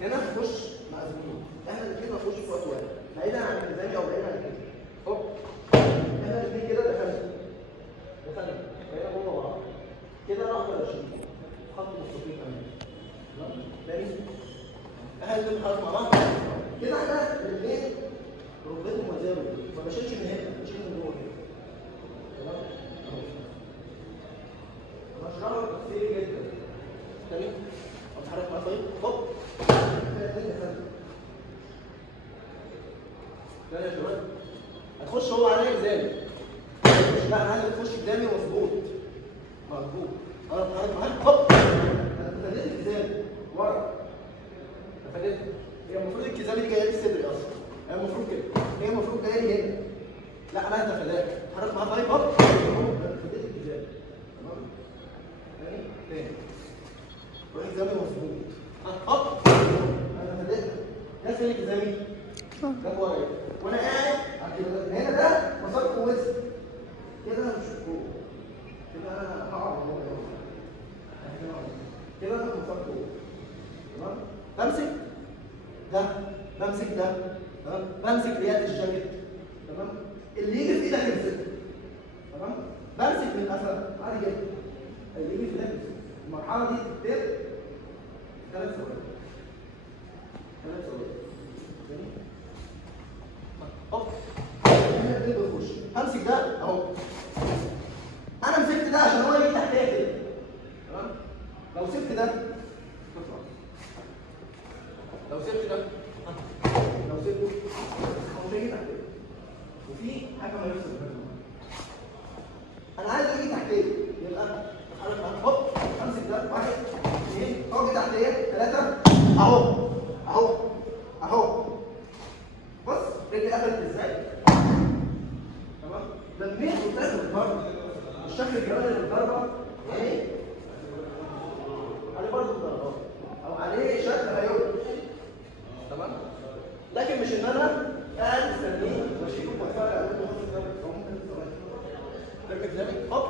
هنا هنخش مقسومين، احنا الاثنين هنخش في وقت واحد، بعيدا عن الالتزامي او بعيدا عن كده. هوب احنا الاثنين كده دخلنا بقينا جوه بعض كده، راح ولا شيء خط مستقيم امامي. تمام؟ تاني احنا الاثنين بنخلص مع بعض كده، احنا الاثنين ركبتهم متزاويه، ما بشيلش من هنا، بشيل من جوه كده. تمام؟ اهو مشروع كتير جدا. تاني اتحرك معاه طيب، هوب لا يا شباب هتخش هو عليا قدامي، لا انا عايز تخش قدامي مظبوط مظبوط، انا اتحرك معاك هوب انا فديت الكزامي ورا، فديت. هي المفروض الكزامي دي جايه لي صدري اصلا، هي المفروض كده، هي المفروض جايه لي هنا، لا انا اتفاداك، اتحرك معاك طيب هوب فديت الكزامي. تمام؟ تاني روح الكزامي مظبوط هوب انا فديت، نفس الكزامي جاب ورايا وانا قاعد هنا، ده مسار قوتي كده، انا مش فوق كده، انا هقع من كده، انا مسار قوتي. تمام؟ بمسك ده، بمسك ده، تمام؟ بمسك رياض الجاكيت، تمام؟ اللي يجي في ايدك امسكه. تمام؟ بمسك من الاسد عادي جدا، اللي يجي في ايدك امسكه. المرحله دي بتبقى 3 ثواني، 3 ثواني. هوب احنا الاثنين بنخش، همسك ده اهو، انا مسكت ده عشان هو يجي تحتيا كده. تمام؟ لو سبت ده تطلع، لو سبت ده لو سبته هو مش هيجي تحتيا، وفي حاجه ما يفصل منها، انا عايز يجي تحتيا، يبقى اتحرك معاك هوب امسك ده 1 2 هو جه تحتيا 3 اهو اهو اهو، بص رجلي قفلت ازاي؟ تمام؟ لميت وطلعت بالضربه، الشكل الجمالي للضربه ايه؟ عليه برضه ضربات او عليه شكل هيقول. تمام؟ لكن مش ان انا قاعد مستنيه واشيله واتفرج عليه وهو بيضرب، هو ممكن يضرب. ركز جامد هوب